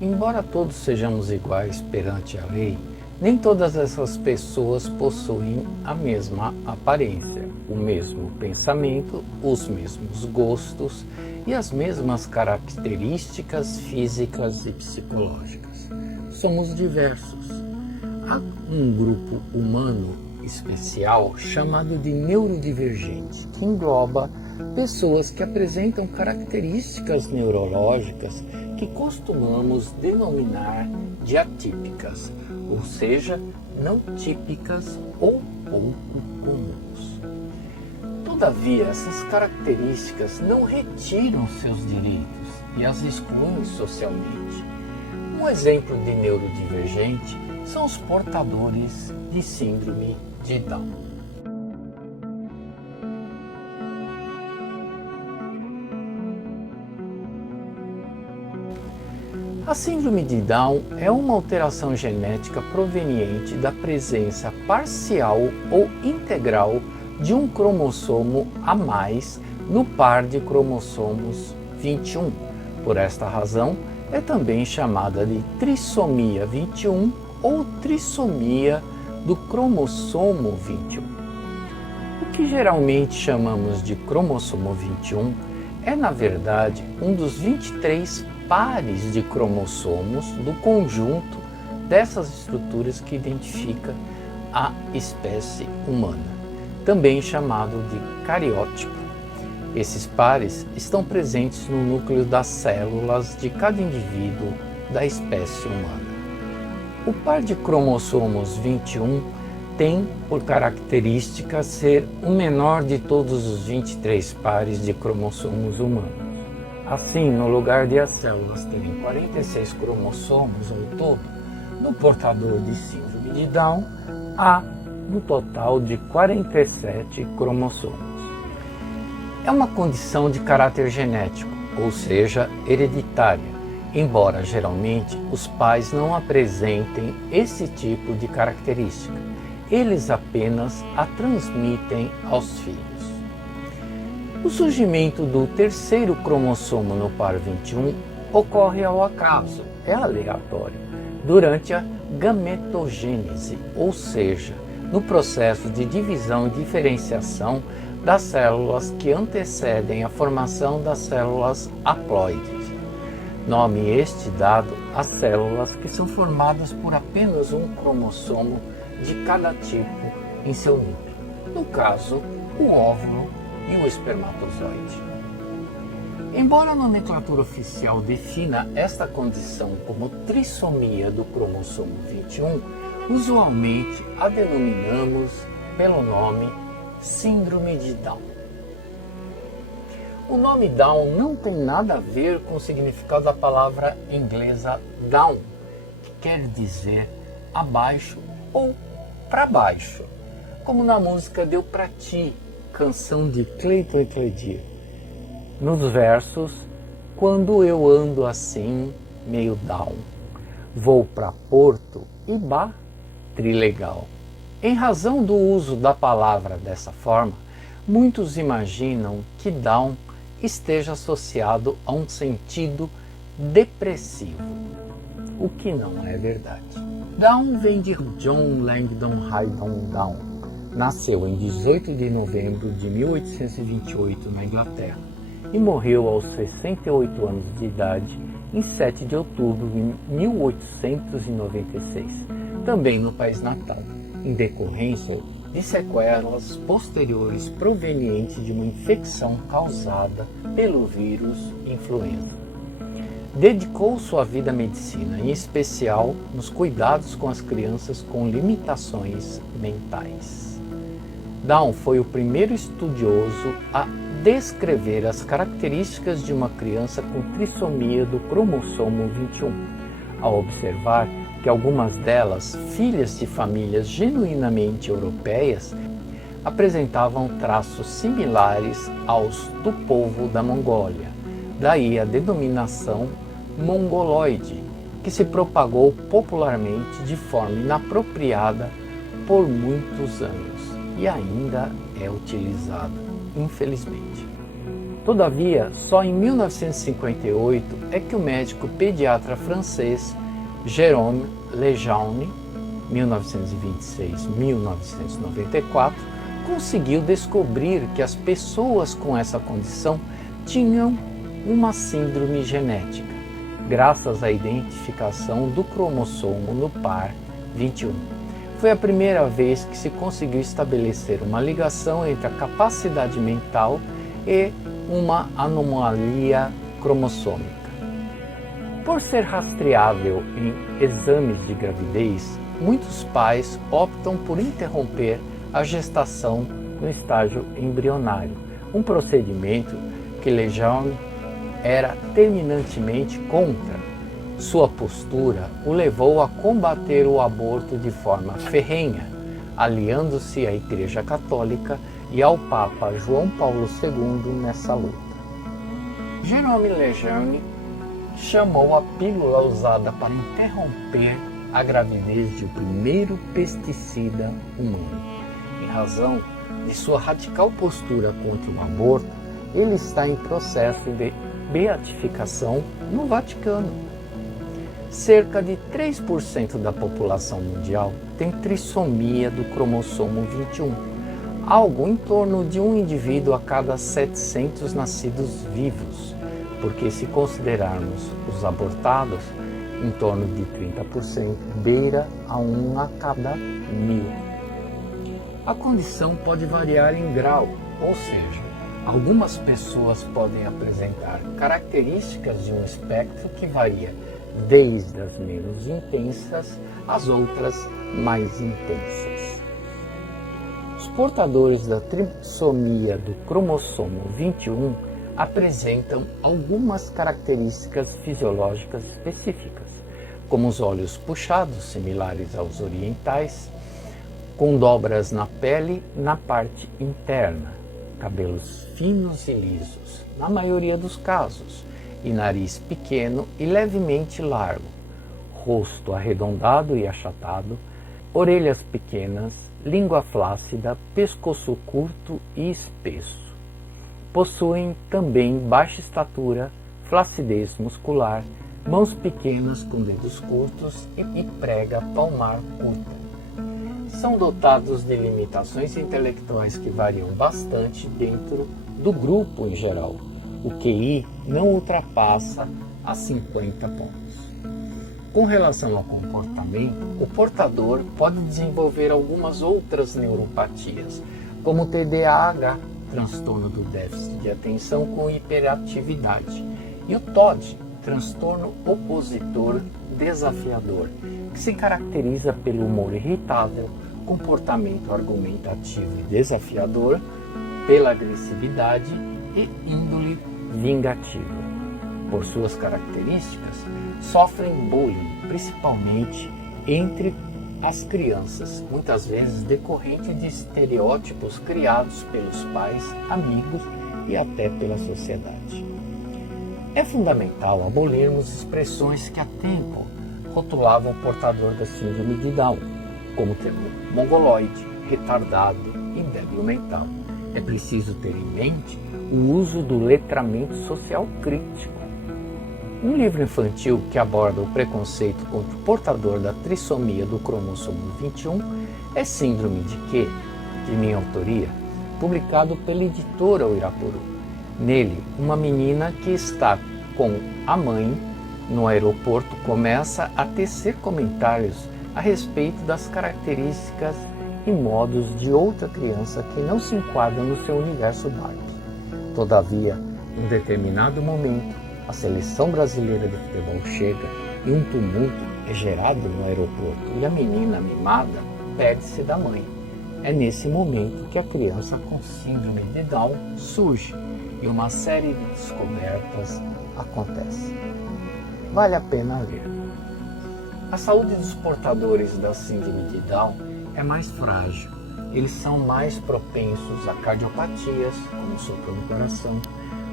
Embora todos sejamos iguais perante a lei, nem todas essas pessoas possuem a mesma aparência, o mesmo pensamento, os mesmos gostos e as mesmas características físicas e psicológicas. Somos diversos. Há um grupo humano especial chamado de neurodivergente, que engloba pessoas que apresentam características neurológicas que costumamos denominar de atípicas, ou seja, não típicas ou pouco comuns. Todavia, essas características não retiram seus direitos e as excluem socialmente. Um exemplo de neurodivergente são os portadores de síndrome de Down. A síndrome de Down é uma alteração genética proveniente da presença parcial ou integral de um cromossomo a mais no par de cromossomos 21. Por esta razão, é também chamada de trissomia 21 ou trissomia do cromossomo 21. O que geralmente chamamos de cromossomo 21 é, na verdade, um dos 23 pares de cromossomos do conjunto dessas estruturas que identifica a espécie humana, também chamado de cariótipo. Esses pares estão presentes no núcleo das células de cada indivíduo da espécie humana. O par de cromossomos 21 tem por característica ser o menor de todos os 23 pares de cromossomos humanos. Assim, no lugar de as células terem 46 cromossomos ao todo, no portador de síndrome de Down, há no total de 47 cromossomos. É uma condição de caráter genético, ou seja, hereditária, embora geralmente os pais não apresentem esse tipo de característica. Eles apenas a transmitem aos filhos. O surgimento do terceiro cromossomo no par 21 ocorre ao acaso, é aleatório, durante a gametogênese, ou seja, no processo de divisão e diferenciação das células que antecedem a formação das células haploides. Nome este dado às células que são formadas por apenas um cromossomo de cada tipo em seu núcleo, no caso, o óvulo e o espermatozoide. Embora a nomenclatura oficial defina esta condição como trissomia do cromossomo 21, usualmente a denominamos pelo nome síndrome de Down. O nome Down não tem nada a ver com o significado da palavra inglesa down, que quer dizer abaixo ou para baixo, como na música Deu Pra Ti, canção de Cleiton e Cledir. Nos versos, quando eu ando assim, meio down, vou para Porto e bah, trilegal. Em razão do uso da palavra dessa forma, muitos imaginam que down esteja associado a um sentido depressivo, o que não é verdade. Down vem de John Langdon Haydon Down. Nasceu em 18 de novembro de 1828 na Inglaterra e morreu aos 68 anos de idade em 7 de outubro de 1896, também no país natal, em decorrência de sequelas posteriores provenientes de uma infecção causada pelo vírus influenza. Dedicou sua vida à medicina, em especial nos cuidados com as crianças com limitações mentais. Down foi o primeiro estudioso a descrever as características de uma criança com trissomia do cromossomo 21, ao observar que algumas delas, filhas de famílias genuinamente europeias, apresentavam traços similares aos do povo da Mongólia. Daí a denominação mongoloide, que se propagou popularmente de forma inapropriada por muitos anos. e ainda é utilizado, infelizmente. Todavia, só em 1958 é que o médico pediatra francês Jérôme Lejeune, 1926-1994, conseguiu descobrir que as pessoas com essa condição tinham uma síndrome genética, graças à identificação do cromossomo no par 21. Foi a primeira vez que se conseguiu estabelecer uma ligação entre a capacidade mental e uma anomalia cromossômica. Por ser rastreável em exames de gravidez, muitos pais optam por interromper a gestação no estágio embrionário, um procedimento que Lejeune era terminantemente contra. Sua postura o levou a combater o aborto de forma ferrenha, aliando-se à Igreja Católica e ao Papa João Paulo II nessa luta. Jérôme Lejeune chamou a pílula usada para interromper a gravidez de o primeiro pesticida humano. Em razão de sua radical postura contra o aborto, ele está em processo de beatificação no Vaticano. Cerca de 3% da população mundial tem trissomia do cromossomo 21, algo em torno de um indivíduo a cada 700 nascidos vivos, porque se considerarmos os abortados, em torno de 30%, beira a 1 a cada 1000. A condição pode variar em grau, ou seja, algumas pessoas podem apresentar características de um espectro que varia desde as menos intensas às outras mais intensas. Os portadores da trissomia do cromossomo 21 apresentam algumas características fisiológicas específicas, como os olhos puxados, similares aos orientais, com dobras na pele na parte interna, cabelos finos e lisos, na maioria dos casos, e nariz pequeno e levemente largo, rosto arredondado e achatado, orelhas pequenas, língua flácida, pescoço curto e espesso. Possuem também baixa estatura, flacidez muscular, mãos pequenas com dedos curtos e prega palmar curta. São dotados de limitações intelectuais que variam bastante dentro do grupo em geral. O QI não ultrapassa a 50 pontos. Com relação ao comportamento, o portador pode desenvolver algumas outras neuropatias, como TDAH, transtorno do déficit de atenção com hiperatividade, e o TOD, transtorno opositor desafiador, que se caracteriza pelo humor irritável, comportamento argumentativo e desafiador, pela agressividade e índole vingativa. Por suas características, sofrem bullying, principalmente entre as crianças, muitas vezes decorrente de estereótipos criados pelos pais, amigos e até pela sociedade. É fundamental abolirmos expressões que há tempo rotulavam o portador da síndrome de Down, como o termo mongoloide, retardado e débil mental. É preciso ter em mente o uso do letramento social crítico. Um livro infantil que aborda o preconceito contra o portador da trissomia do cromossomo 21 é Síndrome de Quê?, de minha autoria, publicado pela editora Uirapuru. Nele, uma menina que está com a mãe no aeroporto começa a tecer comentários a respeito das características e modos de outra criança que não se enquadra no seu universo Barbie. Todavia, em determinado momento, a seleção brasileira de futebol chega e um tumulto é gerado no aeroporto e a menina mimada perde-se da mãe. É nesse momento que a criança com síndrome de Down surge e uma série de descobertas acontece. Vale a pena ler. A saúde dos portadores da síndrome de Down é mais frágil. Eles são mais propensos a cardiopatias, como sopro no coração,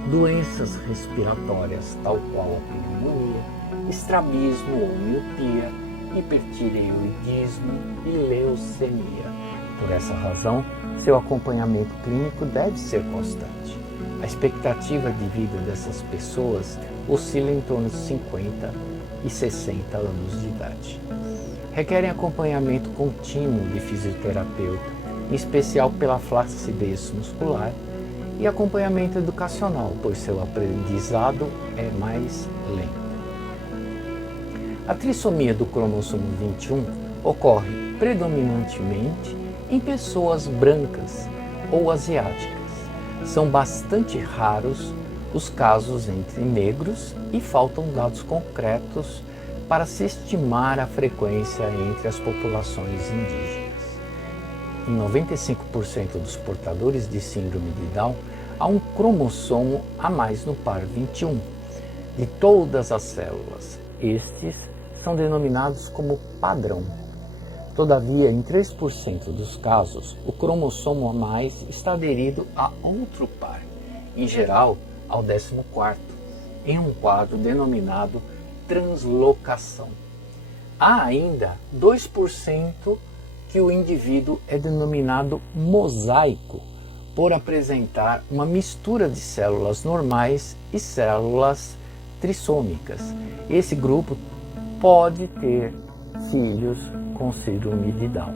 doenças respiratórias, tal qual a pneumonia, estrabismo ou miopia, hipertireoidismo e leucemia, Por essa razão, seu acompanhamento clínico deve ser constante. A expectativa de vida dessas pessoas oscila em torno de 50 e 60 anos de idade. Requerem acompanhamento contínuo de fisioterapeuta, em especial pela flacidez muscular, e acompanhamento educacional, pois seu aprendizado é mais lento. A trissomia do cromossomo 21 ocorre predominantemente em pessoas brancas ou asiáticas. São bastante raros os casos entre negros e faltam dados concretos para se estimar a frequência entre as populações indígenas. Em 95% dos portadores de síndrome de Down, há um cromossomo a mais no par 21. De todas as células, estes são denominados como padrão. Todavia, em 3% dos casos, o cromossomo a mais está aderido a outro par, em geral ao 14º, em um quadro denominado translocação. Há ainda 2% que o indivíduo é denominado mosaico, por apresentar uma mistura de células normais e células trissômicas. Esse grupo pode ter filhos com síndrome de Down.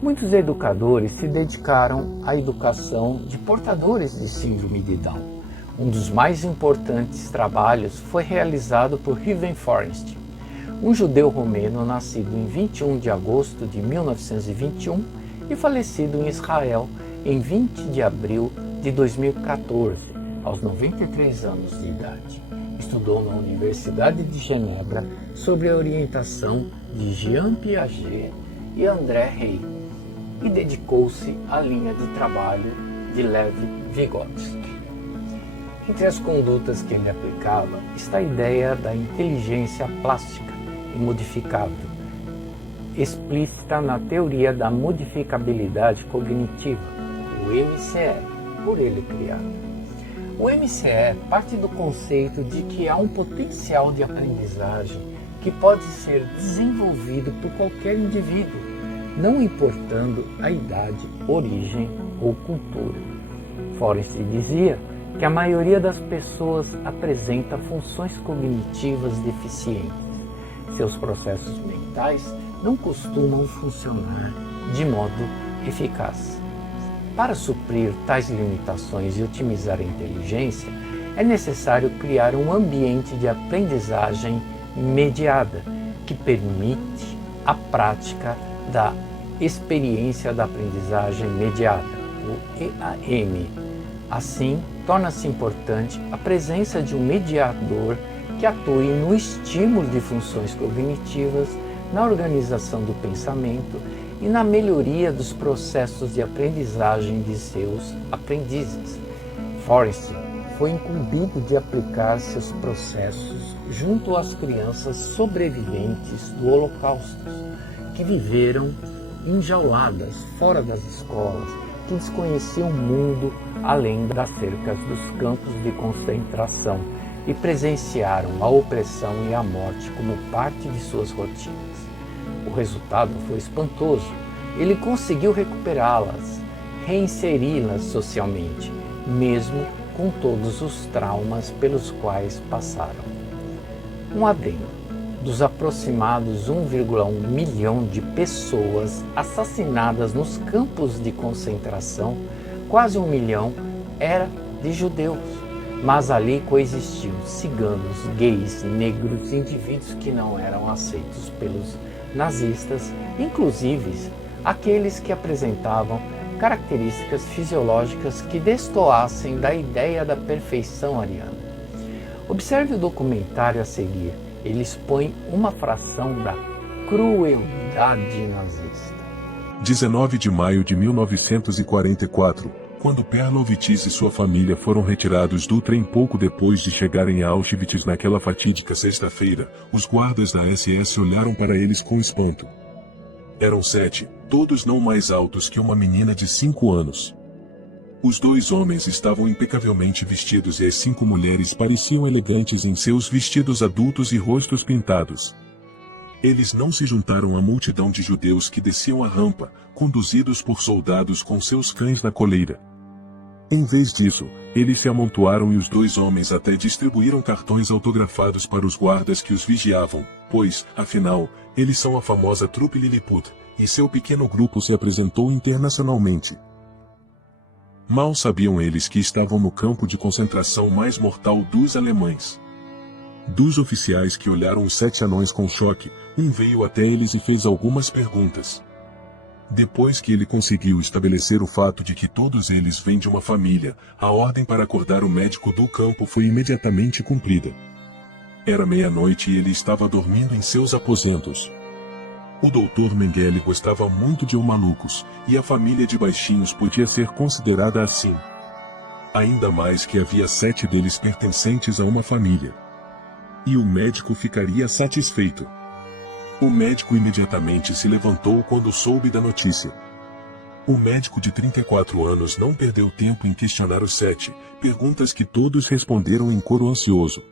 Muitos educadores se dedicaram à educação de portadores de síndrome de Down. Um dos mais importantes trabalhos foi realizado por Ruven Forest, um judeu romeno nascido em 21 de agosto de 1921 e falecido em Israel em 20 de abril de 2014, aos 93 anos de idade. Estudou na Universidade de Genebra sob a orientação de Jean Piaget e André Hey e dedicou-se à linha de trabalho de Lev Vygotsky. Entre as condutas que ele aplicava está a ideia da inteligência plástica e modificável, explícita na teoria da modificabilidade cognitiva, o MCE, por ele criado. O MCE parte do conceito de que há um potencial de aprendizagem que pode ser desenvolvido por qualquer indivíduo, não importando a idade, origem ou cultura. Forrest dizia que a maioria das pessoas apresenta funções cognitivas deficientes. Seus processos mentais não costumam funcionar de modo eficaz. Para suprir tais limitações e otimizar a inteligência, é necessário criar um ambiente de aprendizagem mediada que permite a prática da experiência da aprendizagem mediada, o EAM. Assim, torna-se importante a presença de um mediador que atue no estímulo de funções cognitivas, na organização do pensamento e na melhoria dos processos de aprendizagem de seus aprendizes. Forrest foi incumbido de aplicar seus processos junto às crianças sobreviventes do Holocausto, que viveram enjauladas fora das escolas, que desconheciam o mundo além das cercas dos campos de concentração e presenciaram a opressão e a morte como parte de suas rotinas. O resultado foi espantoso. Ele conseguiu recuperá-las, reinseri-las socialmente, mesmo com todos os traumas pelos quais passaram. Um adendo: dos aproximados 1,1 milhão de pessoas assassinadas nos campos de concentração, quase 1 milhão era de judeus, mas ali coexistiam ciganos, gays, negros, indivíduos que não eram aceitos pelos nazistas, inclusive aqueles que apresentavam características fisiológicas que destoassem da ideia da perfeição ariana. Observe o documentário a seguir. Ele expõe uma fração da crueldade nazista. 19 de maio de 1944, quando Perlovitz e sua família foram retirados do trem pouco depois de chegarem a Auschwitz naquela fatídica sexta-feira, os guardas da SS olharam para eles com espanto. Eram 7, todos não mais altos que uma menina de 5 anos. Os 2 homens estavam impecavelmente vestidos e as 5 mulheres pareciam elegantes em seus vestidos adultos e rostos pintados. Eles não se juntaram à multidão de judeus que desciam a rampa, conduzidos por soldados com seus cães na coleira. Em vez disso, eles se amontoaram e os dois homens até distribuíram cartões autografados para os guardas que os vigiavam, pois, afinal, eles são a famosa trupe Lilliput, e seu pequeno grupo se apresentou internacionalmente. Mal sabiam eles que estavam no campo de concentração mais mortal dos alemães. Dos oficiais que olharam os 7 anões com choque, um veio até eles e fez algumas perguntas. Depois que ele conseguiu estabelecer o fato de que todos eles vêm de uma família, a ordem para acordar o médico do campo foi imediatamente cumprida. Era meia-noite e ele estava dormindo em seus aposentos. O Dr. Mengele gostava muito de malucos, e a família de baixinhos podia ser considerada assim. Ainda mais que havia 7 deles pertencentes a uma família. E o médico ficaria satisfeito. O médico imediatamente se levantou quando soube da notícia. O médico de 34 anos não perdeu tempo em questionar os 7, perguntas que todos responderam em coro ansioso.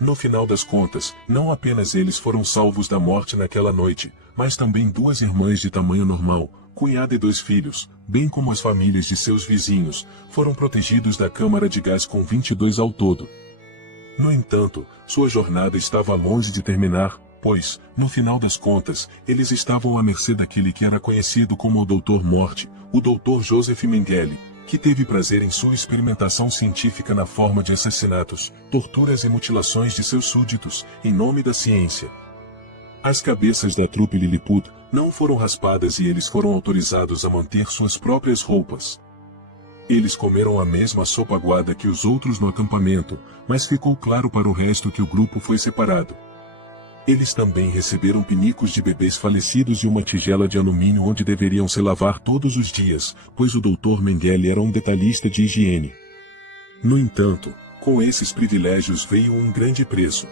No final das contas, não apenas eles foram salvos da morte naquela noite, mas também 2 irmãs de tamanho normal, cunhada e 2 filhos, bem como as famílias de seus vizinhos, foram protegidos da câmara de gás com 22 ao todo. No entanto, sua jornada estava longe de terminar, pois, no final das contas, eles estavam à mercê daquele que era conhecido como o Dr. Morte, o Dr. Joseph Mengele, que teve prazer em sua experimentação científica na forma de assassinatos, torturas e mutilações de seus súditos, em nome da ciência. As cabeças da trupe Lilliput não foram raspadas e eles foram autorizados a manter suas próprias roupas. Eles comeram a mesma sopa aguada que os outros no acampamento, mas ficou claro para o resto que o grupo foi separado. Eles também receberam pinicos de bebês falecidos e uma tigela de alumínio onde deveriam se lavar todos os dias, pois o Dr. Mengele era um detalhista de higiene. No entanto, com esses privilégios veio um grande preço.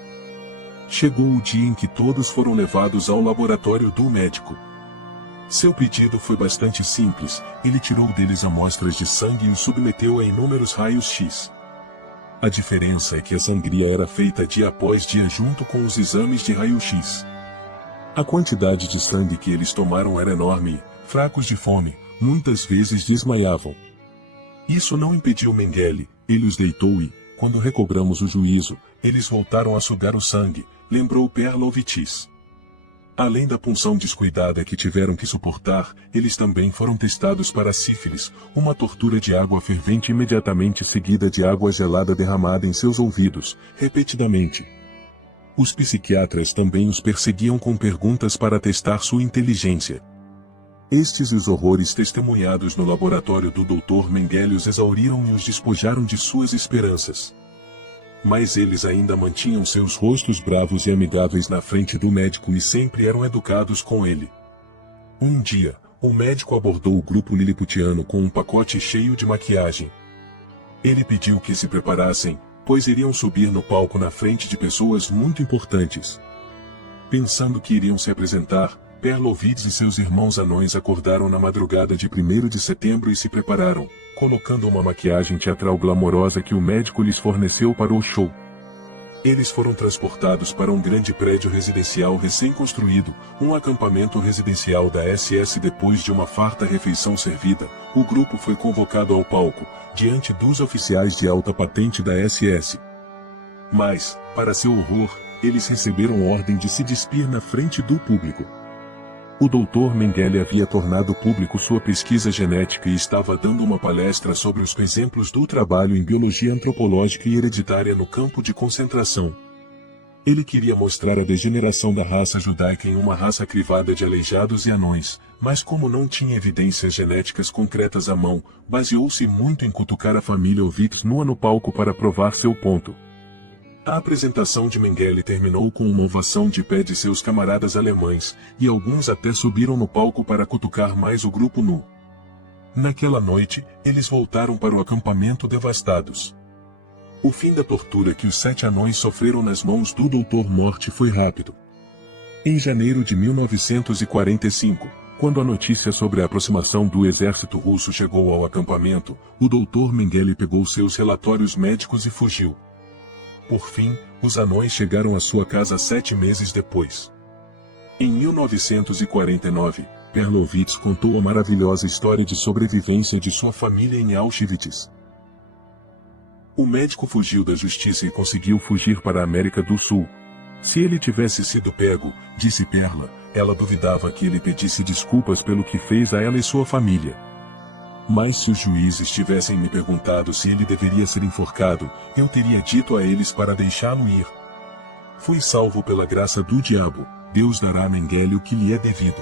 Chegou o dia em que todos foram levados ao laboratório do médico. Seu pedido foi bastante simples, ele tirou deles amostras de sangue e os submeteu a inúmeros raios-x. A diferença é que a sangria era feita dia após dia junto com os exames de raio-x. A quantidade de sangue que eles tomaram era enorme e, fracos de fome, muitas vezes desmaiavam. Isso não impediu Mengele, ele os deitou e, quando recobramos o juízo, eles voltaram a sugar o sangue, lembrou Perlovitis. Além da punção descuidada que tiveram que suportar, eles também foram testados para sífilis, uma tortura de água fervente imediatamente seguida de água gelada derramada em seus ouvidos, repetidamente. Os psiquiatras também os perseguiam com perguntas para testar sua inteligência. Estes e os horrores testemunhados no laboratório do Dr. Mengele os exauriram e os despojaram de suas esperanças. Mas eles ainda mantinham seus rostos bravos e amigáveis na frente do médico e sempre eram educados com ele. Um dia, o médico abordou o grupo liliputiano com um pacote cheio de maquiagem. Ele pediu que se preparassem, pois iriam subir no palco na frente de pessoas muito importantes. Pensando que iriam se apresentar, Perlovides e seus irmãos anões acordaram na madrugada de 1º de setembro e se prepararam, colocando uma maquiagem teatral glamourosa que o médico lhes forneceu para o show. Eles foram transportados para um grande prédio residencial recém-construído, um acampamento residencial da SS. Depois de uma farta refeição servida, o grupo foi convocado ao palco, diante dos oficiais de alta patente da SS. Mas, para seu horror, eles receberam ordem de se despir na frente do público. O Dr. Mengele havia tornado público sua pesquisa genética e estava dando uma palestra sobre os exemplos do trabalho em biologia antropológica e hereditária no campo de concentração. Ele queria mostrar a degeneração da raça judaica em uma raça crivada de aleijados e anões, mas como não tinha evidências genéticas concretas à mão, baseou-se muito em cutucar a família Ovitz nua no palco para provar seu ponto. A apresentação de Mengele terminou com uma ovação de pé de seus camaradas alemães, e alguns até subiram no palco para cutucar mais o grupo nu. Naquela noite, eles voltaram para o acampamento devastados. O fim da tortura que os 7 anões sofreram nas mãos do Dr. Morte foi rápido. Em janeiro de 1945, quando a notícia sobre a aproximação do exército russo chegou ao acampamento, o Dr. Mengele pegou seus relatórios médicos e fugiu. Por fim, os anões chegaram à sua casa 7 meses depois. Em 1949, Perlowitz contou a maravilhosa história de sobrevivência de sua família em Auschwitz. O médico fugiu da justiça e conseguiu fugir para a América do Sul. Se ele tivesse sido pego, disse Perla, ela duvidava que ele pedisse desculpas pelo que fez a ela e sua família. Mas se os juízes tivessem me perguntado se ele deveria ser enforcado, eu teria dito a eles para deixá-lo ir. Foi salvo pela graça do diabo, Deus dará a Mengele o que lhe é devido.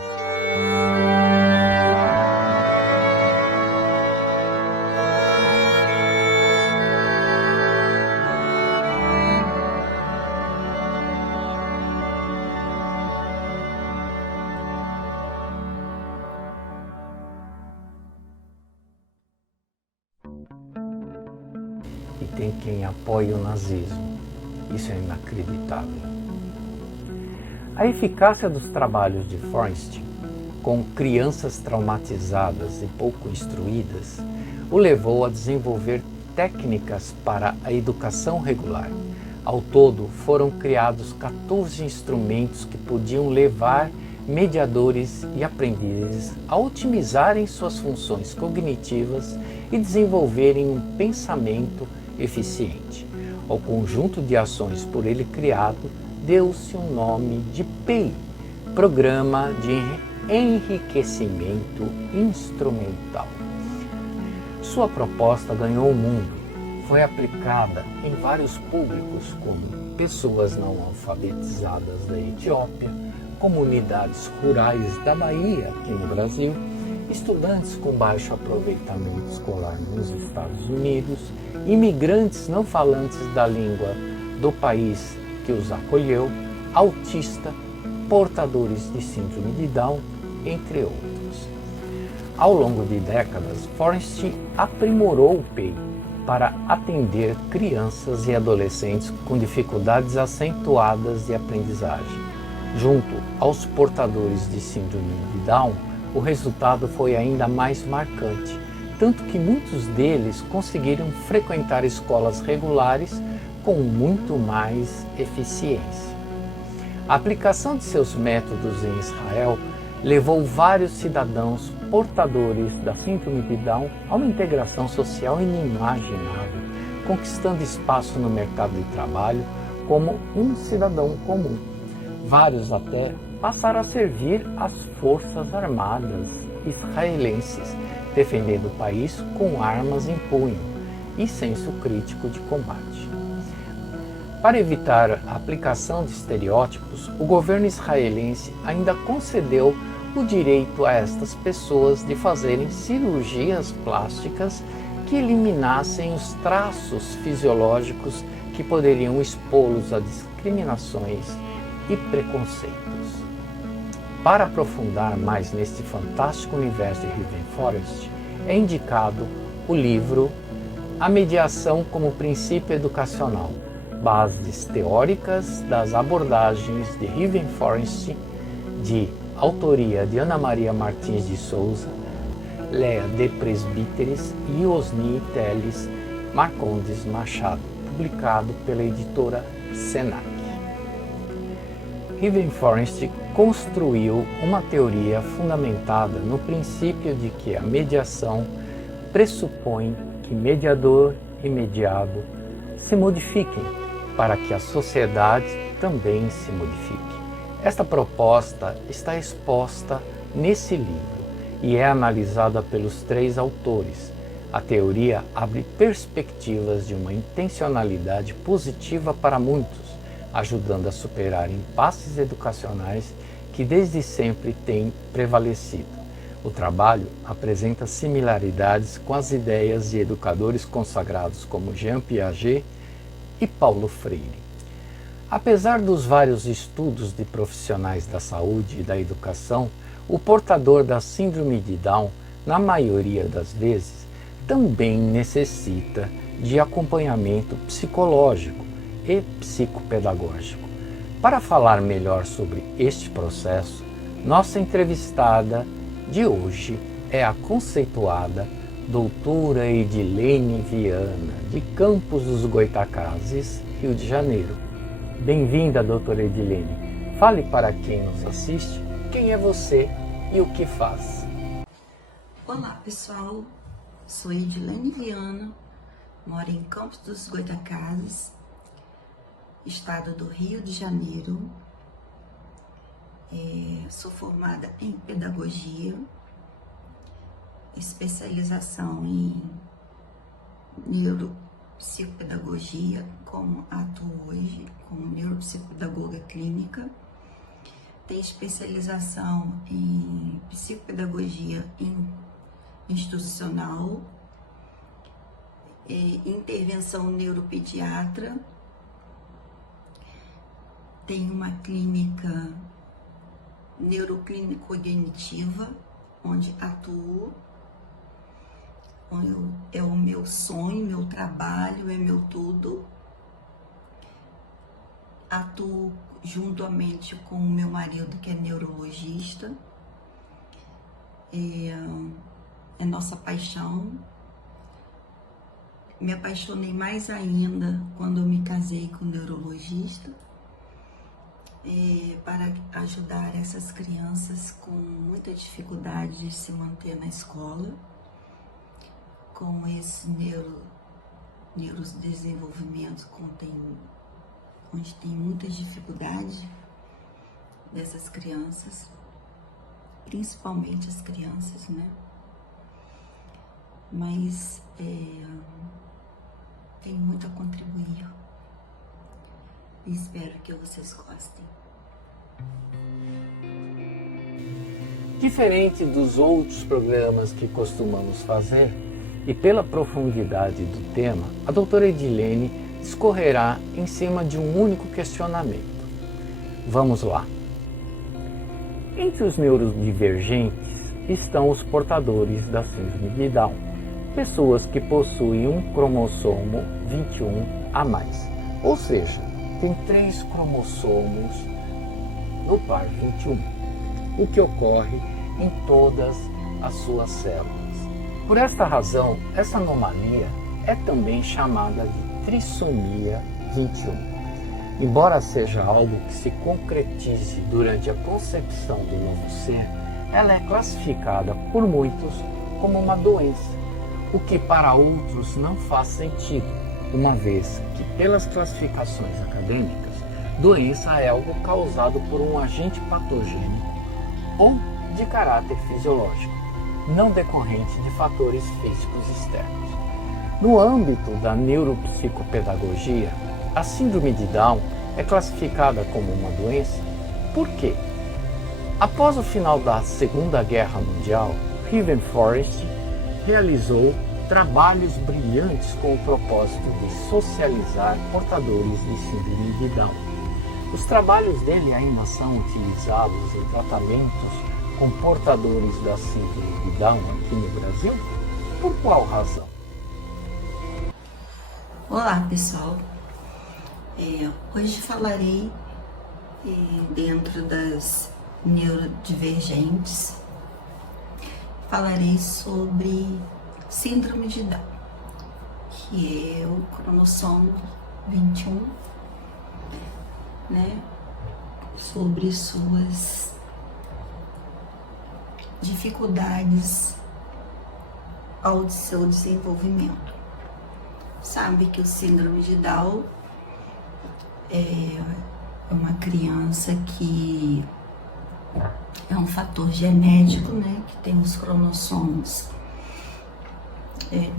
E tem quem apoie o nazismo. Isso é inacreditável. A eficácia dos trabalhos de Feuerstein, com crianças traumatizadas e pouco instruídas, o levou a desenvolver técnicas para a educação regular. Ao todo, foram criados 14 instrumentos que podiam levar mediadores e aprendizes a otimizarem suas funções cognitivas e desenvolverem um pensamento eficiente. Ao conjunto de ações por ele criado, deu-se o nome de PEI, Programa de Enriquecimento Instrumental. Sua proposta ganhou o mundo. Foi aplicada em vários públicos, como pessoas não alfabetizadas da Etiópia, comunidades rurais da Bahia, aqui no Brasil, estudantes com baixo aproveitamento escolar nos Estados Unidos, imigrantes não falantes da língua do país que os acolheu, autista, portadores de síndrome de Down, entre outros. Ao longo de décadas, Feuerstein aprimorou o PEI para atender crianças e adolescentes com dificuldades acentuadas de aprendizagem. Junto aos portadores de síndrome de Down, o resultado foi ainda mais marcante, tanto que muitos deles conseguiram frequentar escolas regulares com muito mais eficiência. A aplicação de seus métodos em Israel levou vários cidadãos portadores da síndrome de Down a uma integração social inimaginável, conquistando espaço no mercado de trabalho como um cidadão comum. Vários até passaram a servir as forças armadas israelenses, defendendo o país com armas em punho e senso crítico de combate. Para evitar a aplicação de estereótipos, o governo israelense ainda concedeu o direito a estas pessoas de fazerem cirurgias plásticas que eliminassem os traços fisiológicos que poderiam expô-los a discriminações e preconceitos. Para aprofundar mais neste fantástico universo de Riven Forest, é indicado o livro A Mediação como Princípio Educacional, Bases Teóricas das Abordagens de Riven Forest, de autoria de Ana Maria Martins de Souza, Lea de Presbíteres e Osni Teles Marcondes Machado, publicado pela editora Senac. Riven Forest construiu uma teoria fundamentada no princípio de que a mediação pressupõe que mediador e mediado se modifiquem para que a sociedade também se modifique. Esta proposta está exposta nesse livro e é analisada pelos 3 autores. A teoria abre perspectivas de uma intencionalidade positiva para muitos, ajudando a superar impasses educacionais que desde sempre têm prevalecido. O trabalho apresenta similaridades com as ideias de educadores consagrados como Jean Piaget e Paulo Freire. Apesar dos vários estudos de profissionais da saúde e da educação, o portador da síndrome de Down, na maioria das vezes, também necessita de acompanhamento psicológico e psicopedagógico. Para falar melhor sobre este processo, nossa entrevistada de hoje é a conceituada doutora Edilene Viana, de Campos dos Goytacazes, Rio de Janeiro. Bem-vinda, doutora Edilene. Fale para quem nos assiste quem é você e o que faz. Olá pessoal, sou Edilene Viana, moro em Campos dos Goytacazes, estado do Rio de Janeiro. Sou formada em pedagogia, especialização em neuropsicopedagogia, como atuo hoje como neuropsicopedagoga clínica. Tenho especialização em psicopedagogia institucional, intervenção neuropediatra. Tenho uma clínica neuroclínico-cognitiva, onde atuo. É o meu sonho, meu trabalho, é meu tudo. Atuo juntamente com o meu marido, que é neurologista. É nossa paixão. Me apaixonei mais ainda quando eu me casei com o neurologista, para ajudar essas crianças com muita dificuldade de se manter na escola, com esse neurodesenvolvimento, onde tem muitas dificuldades dessas crianças, principalmente as crianças, né? Mas tem muito a contribuir e espero que vocês gostem. Diferente dos outros programas que costumamos fazer, e pela profundidade do tema, a doutora Edilene discorrerá em cima de um único questionamento. Vamos lá. Entre os neurodivergentes estão os portadores da síndrome de Down, pessoas que possuem um cromossomo 21 a mais, ou seja, tem 3 cromossomos no par 21, o que ocorre em todas as suas células. Por esta razão, essa anomalia é também chamada de trissomia 21. Embora seja algo que se concretize durante a concepção do novo ser, ela é classificada por muitos como uma doença, o que para outros não faz sentido, uma vez que, pelas classificações acadêmicas, doença é algo causado por um agente patogênico ou de caráter fisiológico, não decorrente de fatores físicos externos. No âmbito da neuropsicopedagogia, a síndrome de Down é classificada como uma doença. Por quê? Após o final da Segunda Guerra Mundial, Raven Forrest realizou trabalhos brilhantes com o propósito de socializar portadores de síndrome de Down. Os trabalhos dele ainda são utilizados em tratamentos com portadores da síndrome de Down aqui no Brasil? Por qual razão? Olá pessoal, hoje falarei dentro das neurodivergentes, falarei sobre síndrome de Down, que é o cromossomo 21, né, sobre suas dificuldades ao seu desenvolvimento. Sabe que o síndrome de Down é uma criança que é um fator genético, né, que tem os cromossomos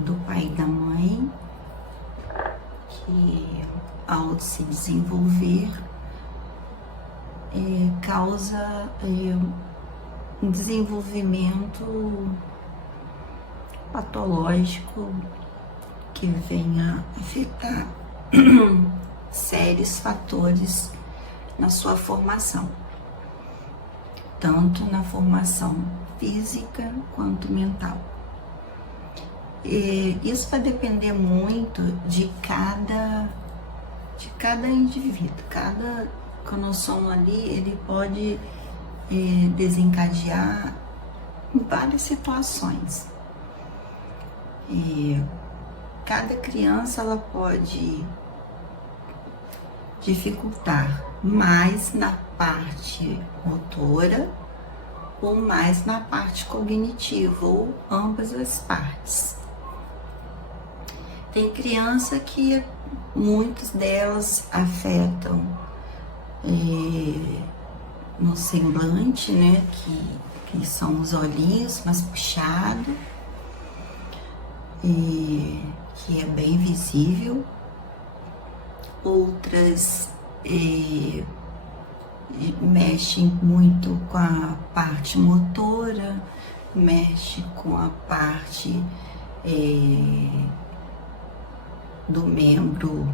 do pai e da mãe, que ao se desenvolver causa um desenvolvimento patológico que venha afetar sérios fatores na sua formação, tanto na formação física quanto mental. E isso vai depender muito de cada indivíduo. Cada cromossomo ali, ele pode desencadear em várias situações. Cada criança ela pode dificultar mais na parte motora ou mais na parte cognitiva, ou ambas as partes. Tem criança que muitas delas afetam no semblante, né, que são os olhinhos mais puxados, que é bem visível. Outras mexem muito com a parte motora, mexe com a parte do membro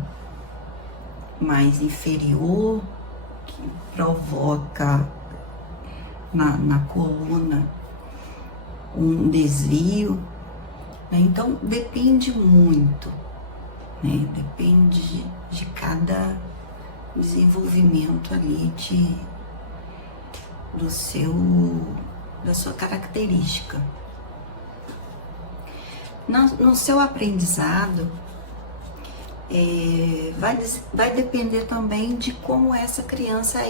mais inferior, que provoca na coluna um desvio, né? Então depende muito, né? Depende de cada desenvolvimento ali da sua característica. No seu aprendizado, vai depender também de como essa criança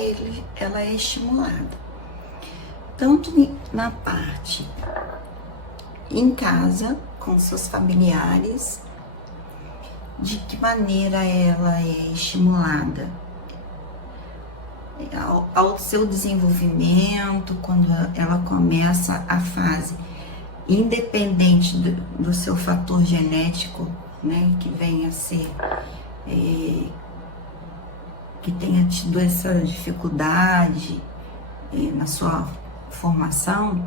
ela é estimulada. Tanto na parte em casa, com seus familiares, de que maneira ela é estimulada ao seu desenvolvimento, quando ela começa a fase, independente do seu fator genético, né, que venha a ser, que tenha tido essa dificuldade na sua formação,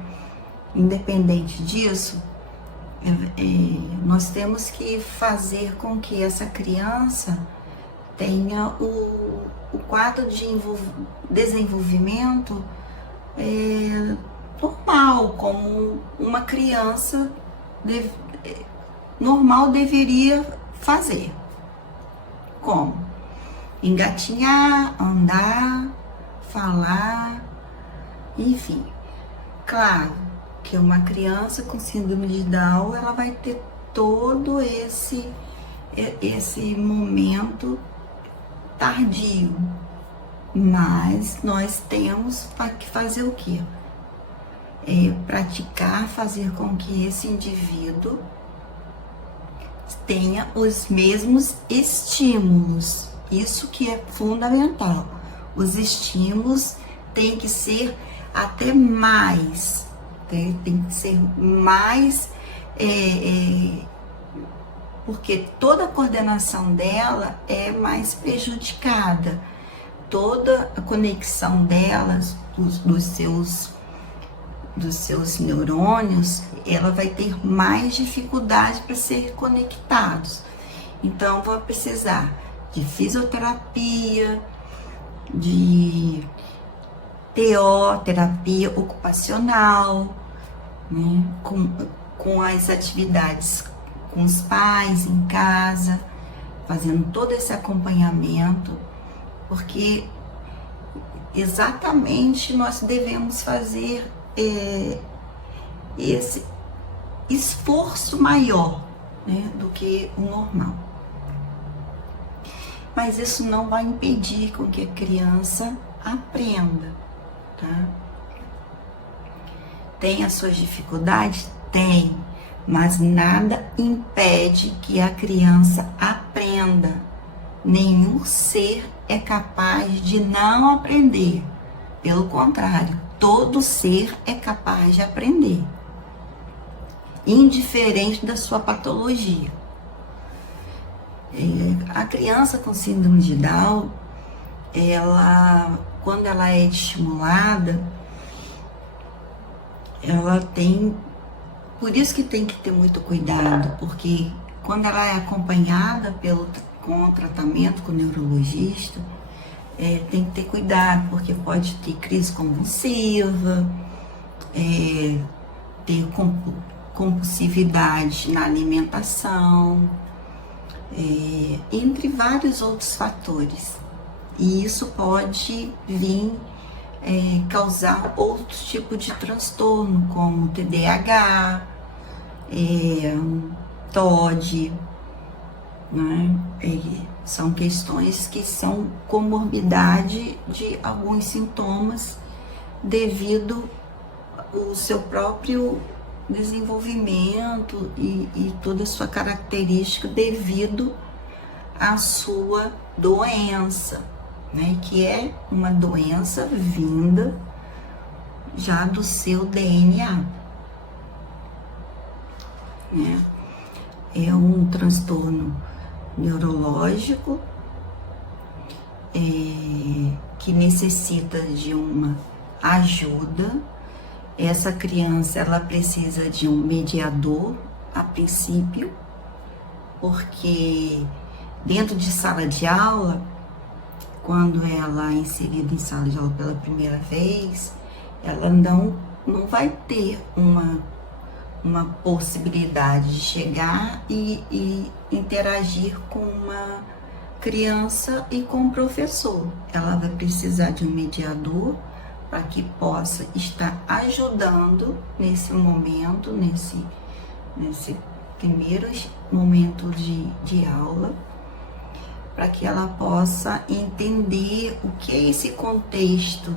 independente disso, nós temos que fazer com que essa criança tenha o quadro de desenvolvimento normal, como uma criança normal deveria fazer. Como? Engatinhar, andar, falar, enfim. Claro que uma criança com síndrome de Down, ela vai ter todo esse momento tardio, mas nós temos que fazer o quê? Praticar, fazer com que esse indivíduo tenha os mesmos estímulos. Isso que é fundamental. Os estímulos têm que ser até mais, tem que ser mais, porque toda a coordenação dela é mais prejudicada, toda a conexão delas, dos seus neurônios, ela vai ter mais dificuldade para ser conectados. Então, vai precisar de fisioterapia, de terapia ocupacional, né? Com as atividades com os pais em casa, fazendo todo esse acompanhamento, porque exatamente nós devemos fazer esse esforço maior, né, do que o normal. Mas isso não vai impedir com que a criança aprenda, tá? Tem as suas dificuldades? Tem, mas nada impede que a criança aprenda. Nenhum ser é capaz de não aprender. Pelo contrário, todo ser é capaz de aprender, indiferente da sua patologia. A criança com síndrome de Down, quando ela é estimulada, ela tem... Por isso que tem que ter muito cuidado, porque quando ela é acompanhada com o tratamento com o neurologista, tem que ter cuidado, porque pode ter crise convulsiva, ter compulsividade na alimentação, entre vários outros fatores. E isso pode vir causar outros tipos de transtorno, como TDAH, TOD, né? E são questões que são comorbidade de alguns sintomas devido ao seu próprio desenvolvimento e toda a sua característica devido à sua doença, né? Que é uma doença vinda já do seu DNA, né? É um transtorno neurológico que necessita de uma ajuda. Essa criança, ela precisa de um mediador a princípio, porque dentro de sala de aula, quando ela é inserida em sala de aula pela primeira vez, ela não vai ter uma possibilidade de chegar e interagir com uma criança e com o professor. Ela vai precisar de um mediador para que possa estar ajudando nesse momento, nesse primeiro momento de aula, para que ela possa entender o que é esse contexto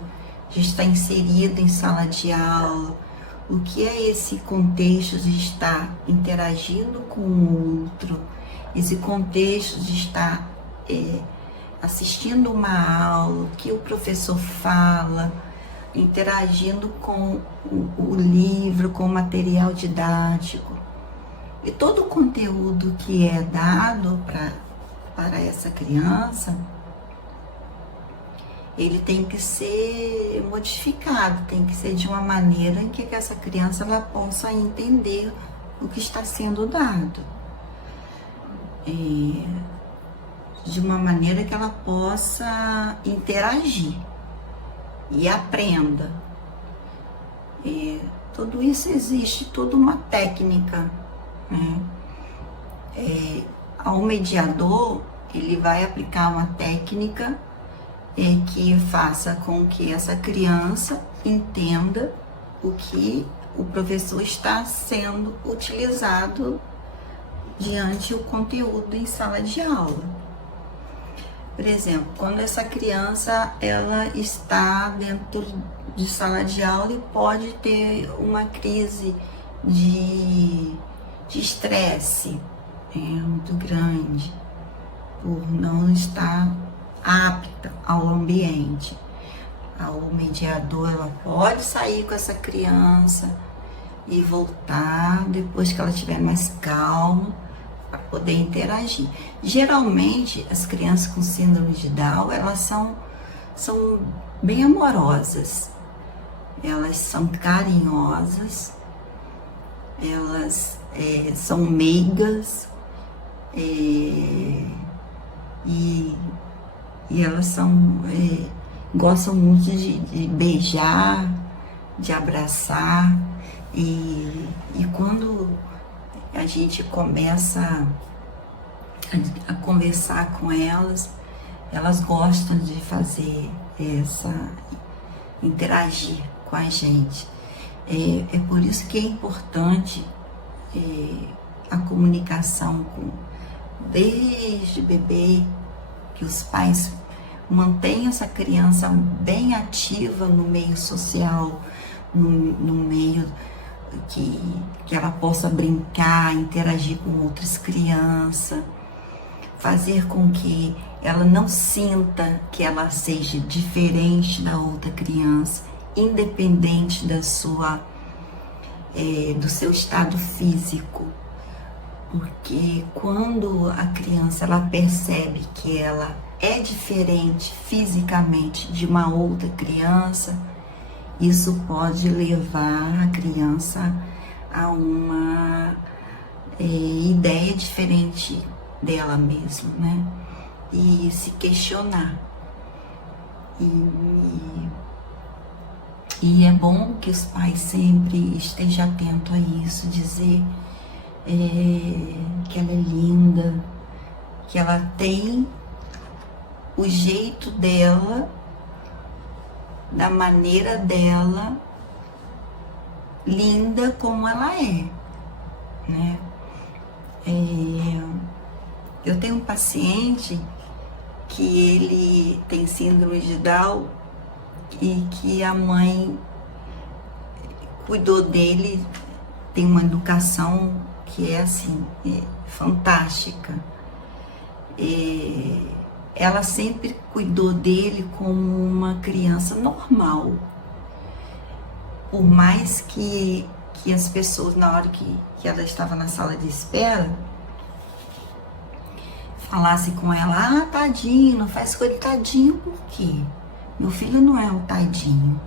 de estar inserido em sala de aula, o que é esse contexto de estar interagindo com o outro, esse contexto de estar assistindo uma aula, o que o professor fala, interagindo com o livro, com o material didático. E todo o conteúdo que é dado para essa criança, ele tem que ser modificado, tem que ser de uma maneira em que essa criança ela possa entender o que está sendo dado. De uma maneira que ela possa interagir e aprenda. Tudo isso existe, toda uma técnica, né? Ao mediador, ele vai aplicar uma técnica que faça com que essa criança entenda o que o professor está sendo utilizado diante do conteúdo em sala de aula. Por exemplo, quando essa criança ela está dentro de sala de aula e pode ter uma crise de estresse muito grande por não estar apta ao ambiente. O mediador ela pode sair com essa criança e voltar depois que ela estiver mais calma para poder interagir. Geralmente as crianças com síndrome de Down elas são bem amorosas, elas são carinhosas, elas são meigas e elas gostam muito de beijar, de abraçar, e quando a gente começa a conversar com elas, elas gostam de fazer interagir com a gente. É por isso que é importante a comunicação desde bebê, que os pais mantenham essa criança bem ativa no meio social, no meio que ela possa brincar, interagir com outras crianças, fazer com que ela não sinta que ela seja diferente da outra criança, independente do seu estado físico. Porque quando a criança ela percebe que ela é diferente fisicamente de uma outra criança, isso pode levar a criança a uma ideia diferente dela mesma, né? E se questionar. E é bom que os pais sempre estejam atentos a isso, dizer que ela é linda, que ela tem o jeito dela, da maneira dela, linda como ela é, né? Eu tenho um paciente que ele tem síndrome de Down e que a mãe cuidou dele, tem uma educação que é assim, fantástica. Ela sempre cuidou dele como uma criança normal. Por mais que as pessoas, na hora que ela estava na sala de espera, falassem com ela, tadinho, não faz coisa, tadinho, por quê? Meu filho não é um tadinho.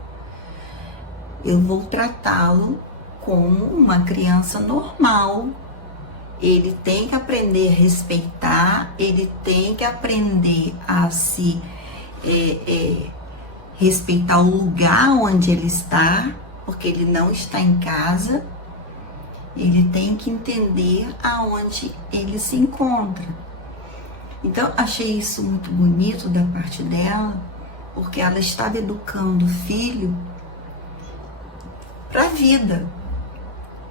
Eu vou tratá-lo como uma criança normal. Ele tem que aprender a respeitar, ele tem que aprender a se respeitar o lugar onde ele está, porque ele não está em casa. Ele tem que entender aonde ele se encontra. Então, achei isso muito bonito da parte dela, porque ela estava educando o filho para a vida.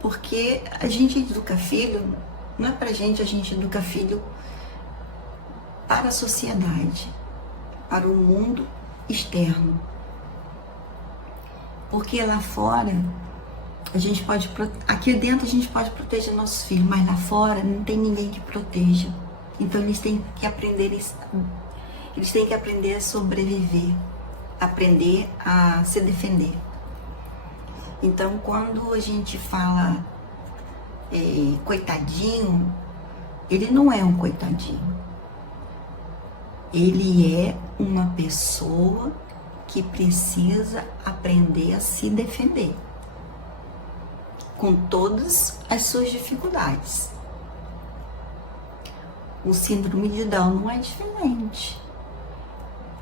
Porque a gente educa filho, não é pra gente, a gente educa filho para a sociedade, para o mundo externo. Porque lá fora, a gente pode, aqui dentro a gente pode proteger nossos filhos, mas lá fora não tem ninguém que proteja. Então eles têm que aprender a sobreviver, aprender a se defender. Então quando a gente fala coitadinho, ele não é um coitadinho. Ele é uma pessoa que precisa aprender a se defender, com todas as suas dificuldades. O síndrome de Down não é diferente.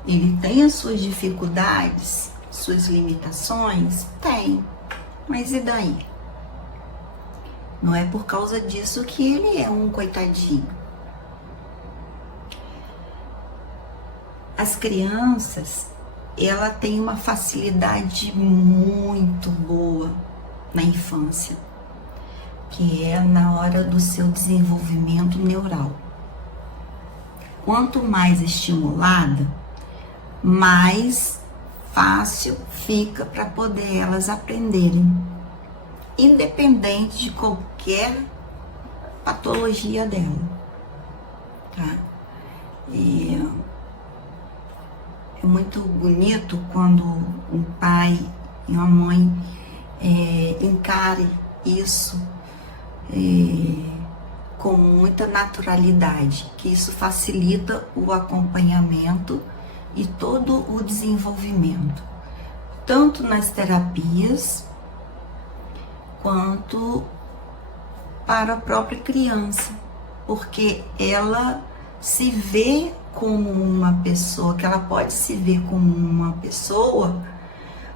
Ele tem as suas dificuldades, suas limitações? Tem. Mas e daí? Não é por causa disso que ele é um coitadinho. As crianças, ela tem uma facilidade muito boa na infância, que é na hora do seu desenvolvimento neural. Quanto mais estimulada, mais fácil fica para poder elas aprenderem, independente de qualquer patologia dela, tá? E é muito bonito quando um pai e uma mãe encare isso com muita naturalidade, que isso facilita o acompanhamento e todo o desenvolvimento, tanto nas terapias quanto para a própria criança, porque ela se vê como uma pessoa, que ela pode se ver como uma pessoa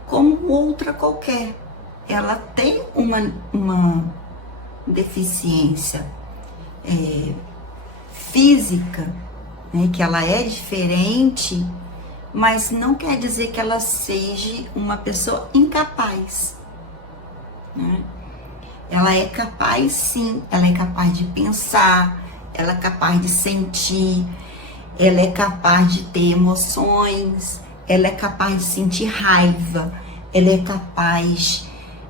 como outra qualquer. Ela tem uma deficiência física, né, que ela é diferente, mas não quer dizer que ela seja uma pessoa incapaz, né? Ela é capaz, sim, ela é capaz de pensar, ela é capaz de sentir, ela é capaz de ter emoções, ela é capaz de sentir raiva, ela é capaz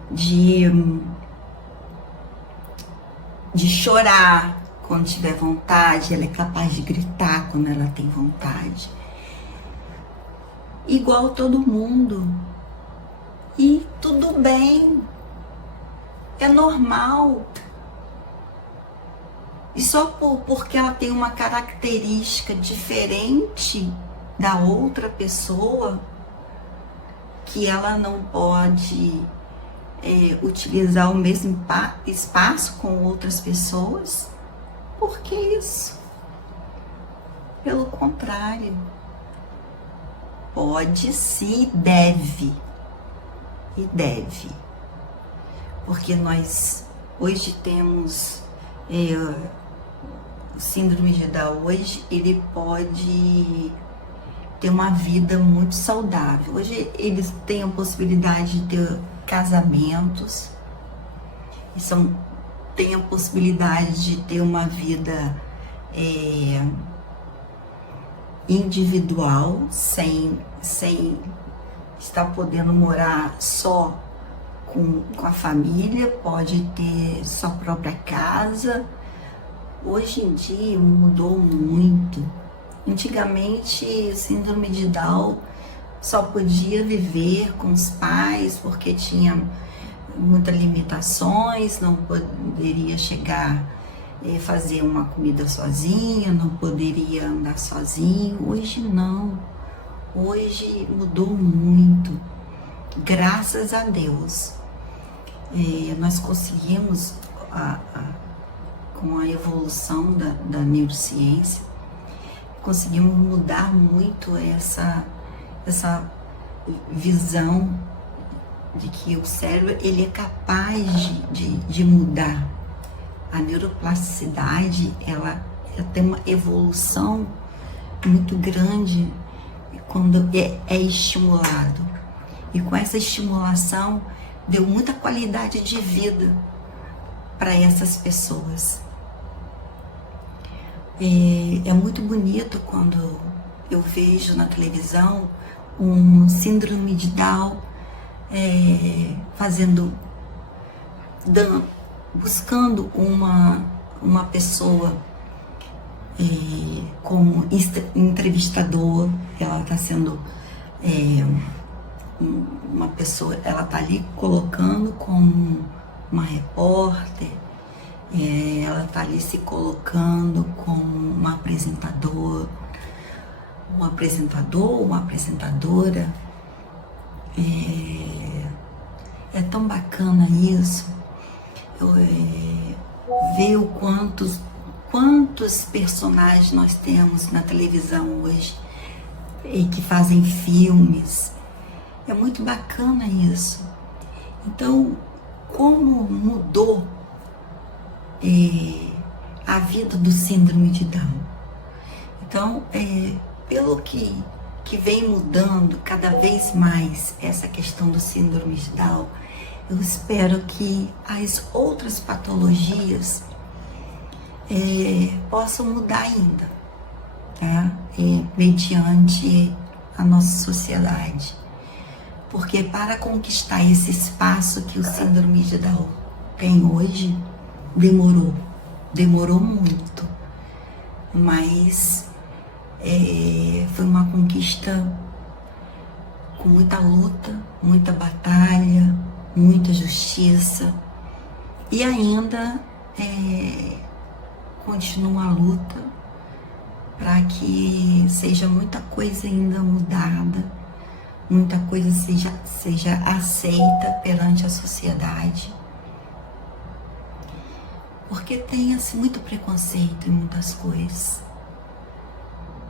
de chorar quando tiver vontade, ela é capaz de gritar quando ela tem vontade. Igual todo mundo. E tudo bem. É normal. E só porque ela tem uma característica diferente da outra pessoa, que ela não pode utilizar o mesmo espaço com outras pessoas. Por que isso? Pelo contrário, pode sim, deve. E deve. Porque nós hoje temos o síndrome de Down. Hoje ele pode ter uma vida muito saudável. Hoje eles têm a possibilidade de ter casamentos, têm a possibilidade de ter uma vida individual, sem estar podendo morar só com a família, pode ter sua própria casa. Hoje em dia mudou muito. Antigamente, síndrome de Down só podia viver com os pais porque tinha muitas limitações, não poderia chegar fazer uma comida sozinha, não poderia andar sozinho. Hoje não. Hoje mudou muito. Graças a Deus. Nós conseguimos, com a evolução da neurociência, conseguimos mudar muito essa visão de que o cérebro ele é capaz de mudar. A neuroplasticidade ela tem uma evolução muito grande quando é estimulado. E com essa estimulação deu muita qualidade de vida para essas pessoas. É muito bonito quando eu vejo na televisão um síndrome de Down buscando uma pessoa como entrevistador. Ela está sendo uma pessoa, ela está ali colocando como uma repórter, ela está ali se colocando como uma apresentadora, uma apresentadora. É tão bacana isso. Ver quantos personagens nós temos na televisão hoje e que fazem filmes. É muito bacana isso. Então, como mudou a vida do síndrome de Down? Então, pelo que vem mudando cada vez mais essa questão do síndrome de Down, eu espero que as outras patologias possam mudar ainda, tá? Mediante a nossa sociedade. Porque para conquistar esse espaço que o síndrome de Down tem hoje, demorou muito. Mas foi uma conquista com muita luta, muita batalha, muita justiça. E ainda continua a luta para que seja muita coisa ainda mudada, muita coisa seja aceita perante a sociedade. Porque tem muito preconceito em muitas coisas.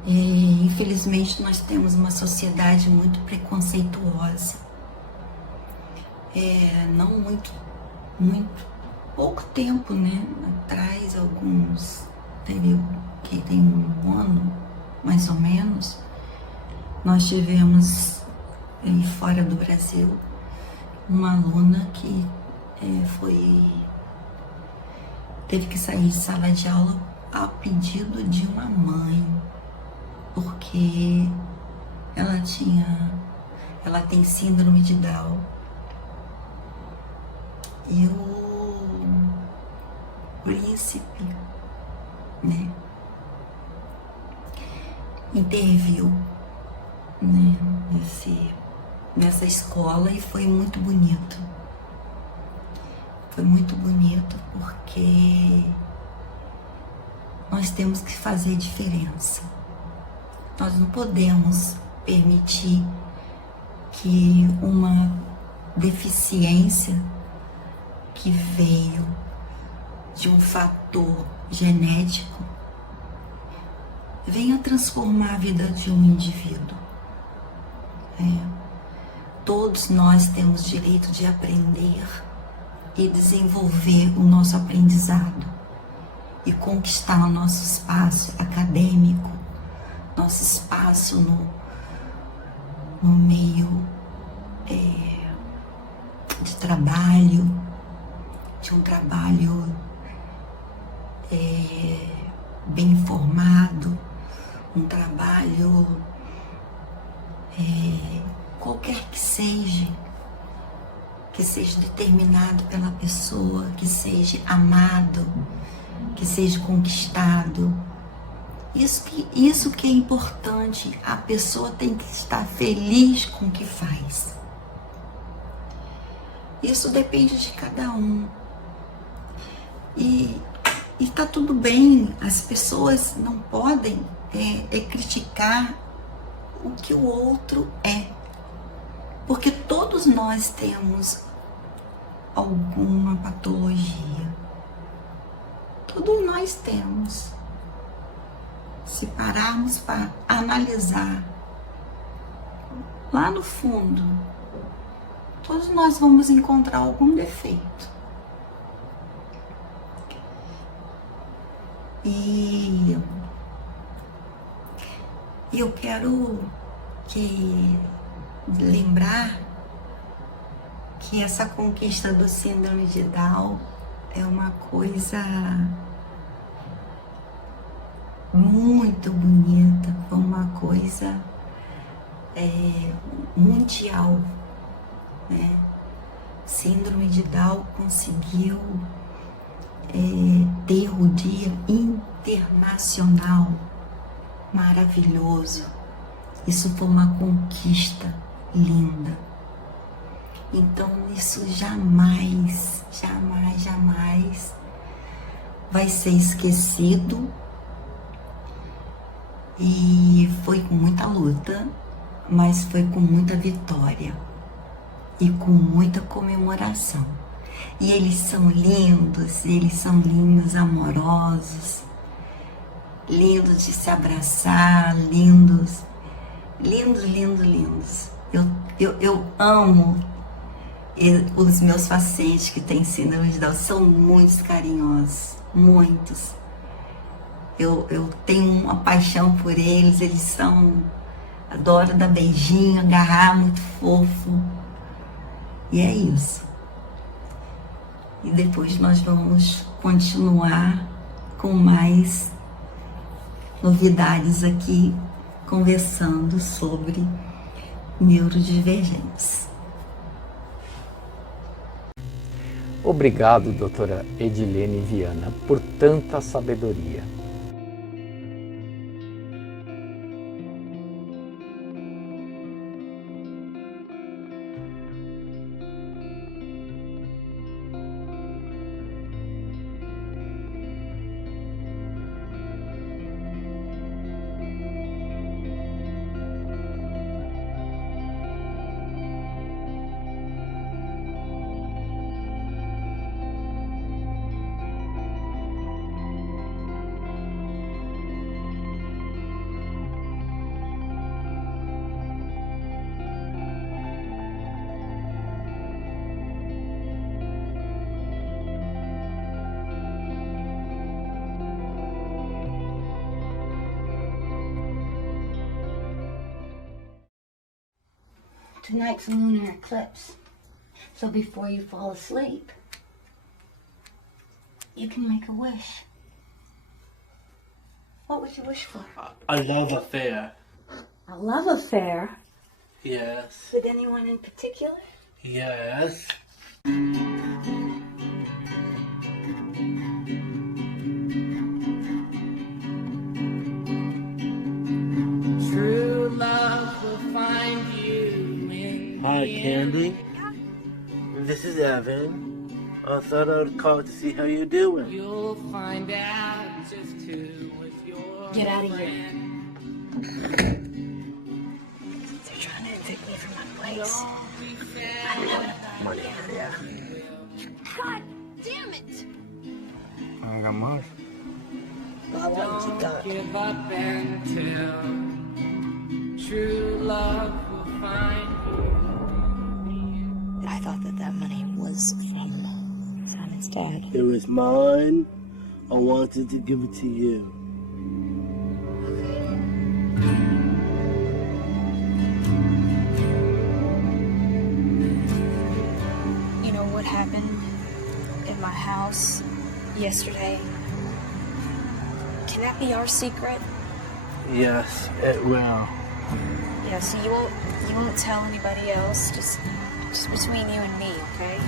E infelizmente nós temos uma sociedade muito preconceituosa. Não muito pouco tempo, né? Atrás, tem um ano, mais ou menos, nós tivemos fora do Brasil uma aluna que teve que sair de sala de aula a pedido de uma mãe, porque ela tem síndrome de Down. E o príncipe, né, interviu, né, nessa escola, e foi muito bonito. Foi muito bonito porque nós temos que fazer diferença. Nós não podemos permitir que uma deficiência que veio de um fator genético venha transformar a vida de um indivíduo. Todos nós temos direito de aprender e desenvolver o nosso aprendizado e conquistar o nosso espaço acadêmico, nosso espaço no meio de trabalho, de um trabalho bem formado, trabalho, qualquer que seja determinado pela pessoa, que seja amado, que seja conquistado. Isso que é importante, a pessoa tem que estar feliz com o que faz. Isso depende de cada um. E tá tudo bem, as pessoas não podem criticar o que o outro é. Porque todos nós temos alguma patologia. Todos nós temos. Se pararmos para analisar lá no fundo, todos nós vamos encontrar algum defeito. E eu quero lembrar que essa conquista do síndrome de Down é uma coisa muito bonita, foi uma coisa mundial, né? Síndrome de Down conseguiu ter o Dia Internacional maravilhoso. Isso foi uma conquista linda. Então isso jamais, jamais, jamais vai ser esquecido. E foi com muita luta, mas foi com muita vitória e com muita comemoração. E eles são lindos, amorosos, lindos de se abraçar, lindos. Eu amo os meus pacientes que têm síndrome de Down, são muito carinhosos, muitos. Eu tenho uma paixão por eles, adoro dar beijinho, agarrar, muito fofo. E é isso. E depois nós vamos continuar com mais novidades aqui, conversando sobre neurodivergentes. Obrigado, doutora Edilene Viana, por tanta sabedoria. Tonight's a lunar eclipse, so before you fall asleep, you can make a wish. What would you wish for? A love affair. A love affair? Yes. With anyone in particular? Yes. True love will find you in Hi, the Candy. end. This is Evan. I thought I would call to see how you're doing. You'll find out just who was your Get out of here. friend. They're trying to evict me from my place. Don't be sad. I don't have enough money. Yeah. God damn it! I got mine. Don't give up until true love will find you. I thought that money was from Simon's dad. It was mine. I wanted to give it to you. You know what happened in my house yesterday? Can that be our secret? Yes, it will. Yeah, so you won't tell anybody else, just between you and me, okay?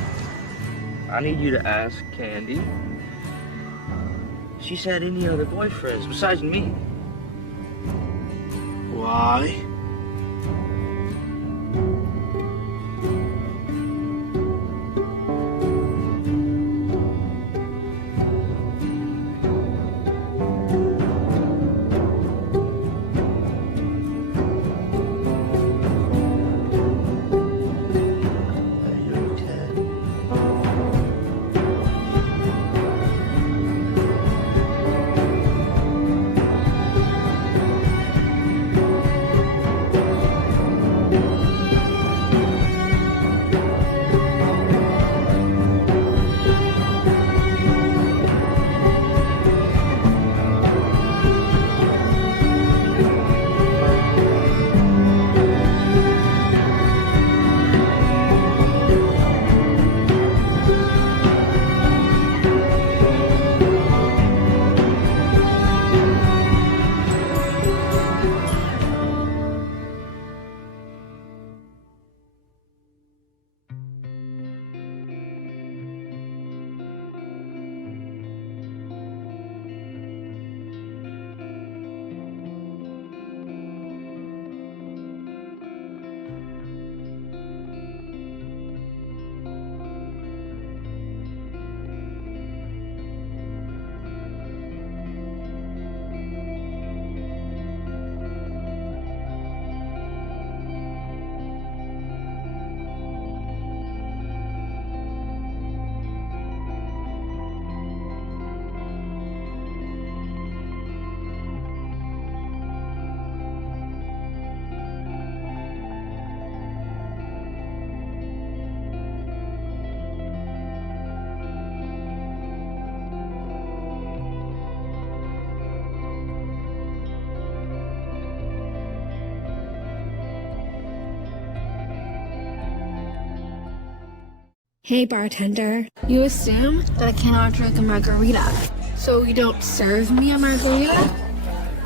I need you to ask Candy. She's had any other boyfriends besides me. Why? Hey bartender, you assume that I cannot drink a margarita, so you don't serve me a margarita?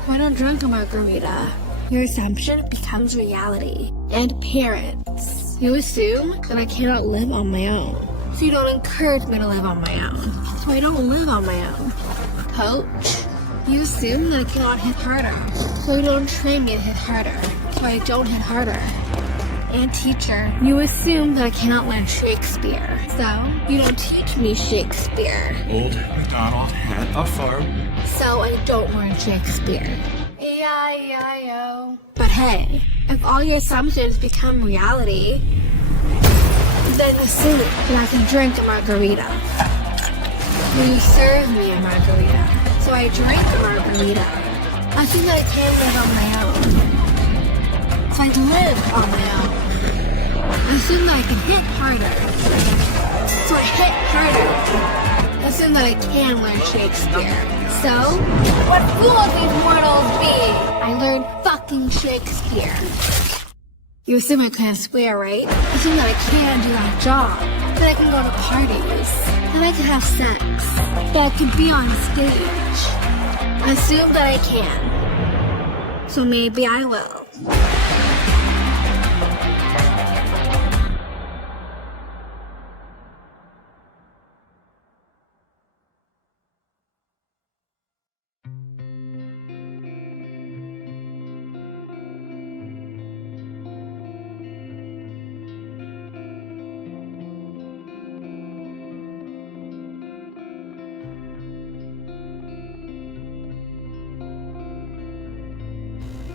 Why don't drink a margarita? Your assumption becomes reality. And parents, you assume that I cannot live on my own, so you don't encourage me to live on my own, so I don't live on my own. Coach, you assume that I cannot hit harder, so you don't train me to hit harder, so I don't hit harder. And teacher, you assume that I cannot learn Shakespeare, so you don't teach me Shakespeare. Old MacDonald had a farm. So I don't learn Shakespeare. E-I-E-I-O. But hey, if all your assumptions become reality, then assume that I can drink a margarita. Will you serve me a margarita? So I drink a margarita. Assume that I can live on my own. So I live on my own. Assume that I can hit harder. So I hit harder. Assume that I can learn Shakespeare. So, what fools these mortals be? I learned fucking Shakespeare. You assume I can't swear, right? Assume that I can do that job. That I can go to parties. That I can have sex. That I can be on stage. Assume that I can. So maybe I will.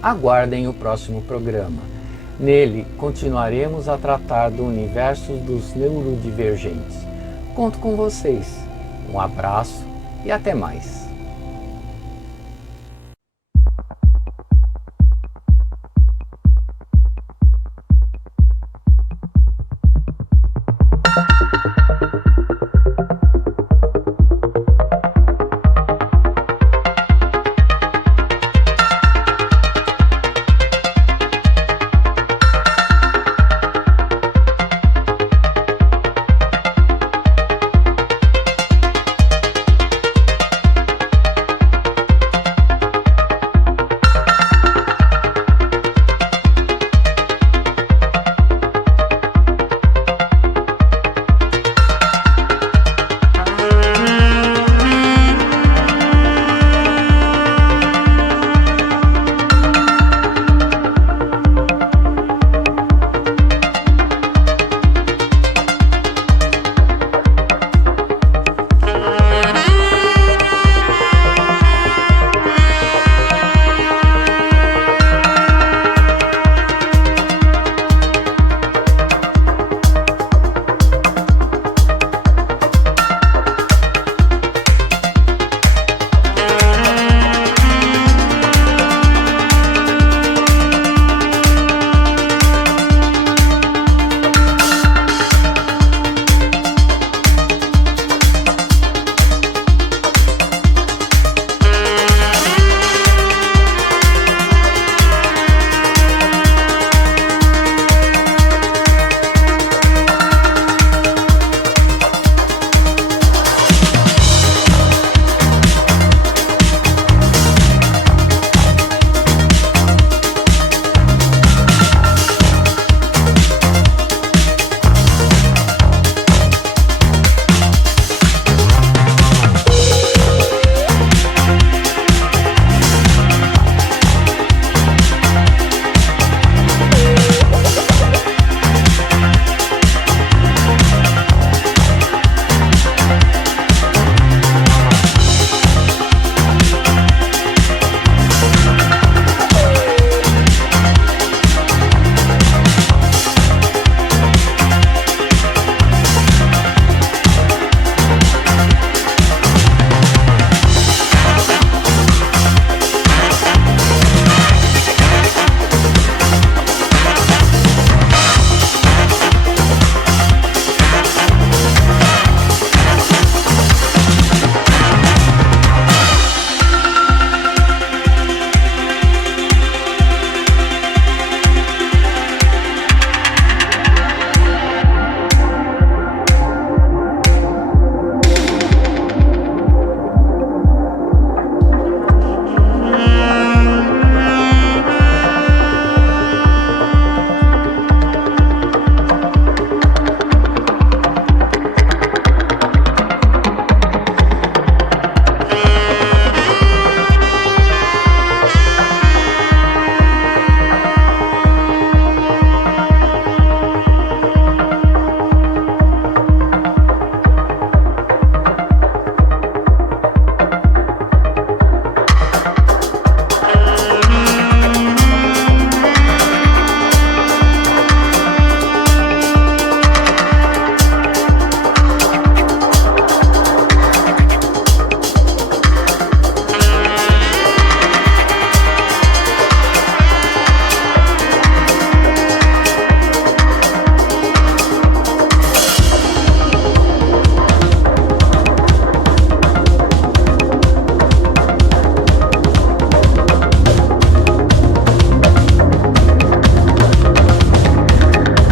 Aguardem o próximo programa. Nele, continuaremos a tratar do universo dos neurodivergentes. Conto com vocês. Um abraço e até mais.